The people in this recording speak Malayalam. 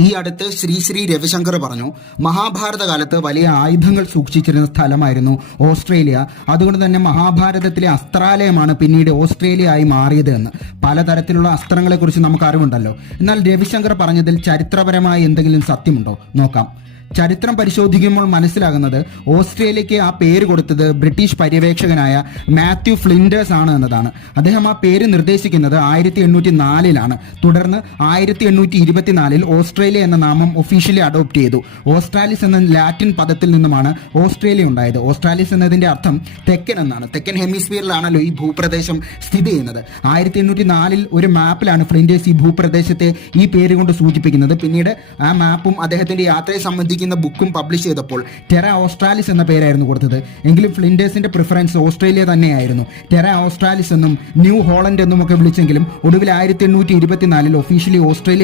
ഈ അടുത്ത് ശ്രീ രവിശങ്കർ പറഞ്ഞു, മഹാഭാരത കാലത്ത് വലിയ ആയുധങ്ങൾ സൂക്ഷിച്ചിരുന്ന സ്ഥലമായിരുന്നു ഓസ്ട്രേലിയ. അതുകൊണ്ട് തന്നെ മഹാഭാരതത്തിലെ അസ്ത്രാലയമാണ് പിന്നീട് ഓസ്ട്രേലിയ ആയി മാറിയത് എന്ന്. പലതരത്തിലുള്ള അസ്ത്രങ്ങളെക്കുറിച്ച് നമുക്ക് അറിവുണ്ടല്ലോ. എന്നാൽ രവിശങ്കർ പറഞ്ഞതിൽ ചരിത്രപരമായി എന്തെങ്കിലും സത്യമുണ്ടോ? നോക്കാം. ചരിത്രം പരിശോധിക്കുമ്പോൾ മനസ്സിലാകുന്നത് ഓസ്ട്രേലിയയ്ക്ക് ആ പേര് കൊടുത്തത് ബ്രിട്ടീഷ് പര്യവേക്ഷകനായ മാത്യു ഫ്ലിൻഡേഴ്സ് ആണ് എന്നതാണ്. അദ്ദേഹം ആ പേര് നിർദ്ദേശിക്കുന്നത് 1804 തുടർന്ന് 1824 ഓസ്ട്രേലിയ എന്ന നാമം ഒഫീഷ്യലി അഡോപ്റ്റ് ചെയ്തു. ഓസ്ട്രാലിസ് എന്ന ലാറ്റിൻ പദത്തിൽ നിന്നുമാണ് ഓസ്ട്രേലിയ ഉണ്ടായത്. ഓസ്ട്രാലിസ് എന്നതിന്റെ അർത്ഥം തെക്കൻ എന്നാണ്. തെക്കൻ ഹെമിസ്ഫിയറിലാണല്ലോ ഈ ഭൂപ്രദേശം സ്ഥിതി ചെയ്യുന്നത്. 1804 ഒരു മാപ്പിലാണ് ഫ്ലിൻഡേഴ്സ് ഈ ഭൂപ്രദേശത്തെ ഈ പേര് കൊണ്ട് സൂചിപ്പിക്കുന്നത്. പിന്നീട് ആ മാപ്പും അദ്ദേഹത്തിന്റെ യാത്രയെ സംബന്ധിക്കുന്ന ബുക്കും പബ്ലിഷ് ചെയ്തപ്പോൾ ടെറ ഓസ്ട്രാലിസ് എന്ന പേരായിരുന്നു കൊടുത്തത്. എങ്കിലും ഫ്ലിൻഡേഴ്സിന്റെ പ്രിഫറൻസ് ഓസ്ട്രേലിയ തന്നെയായിരുന്നു. ടെറ ഓസ്ട്രാലിസ് എന്നും ന്യൂ ഹോളണ്ട് എന്നും ഒക്കെ വിളിച്ചെങ്കിലും ഒടുവിൽ 1824 ഒഫീഷ്യലി ഓസ്ട്രേലിയ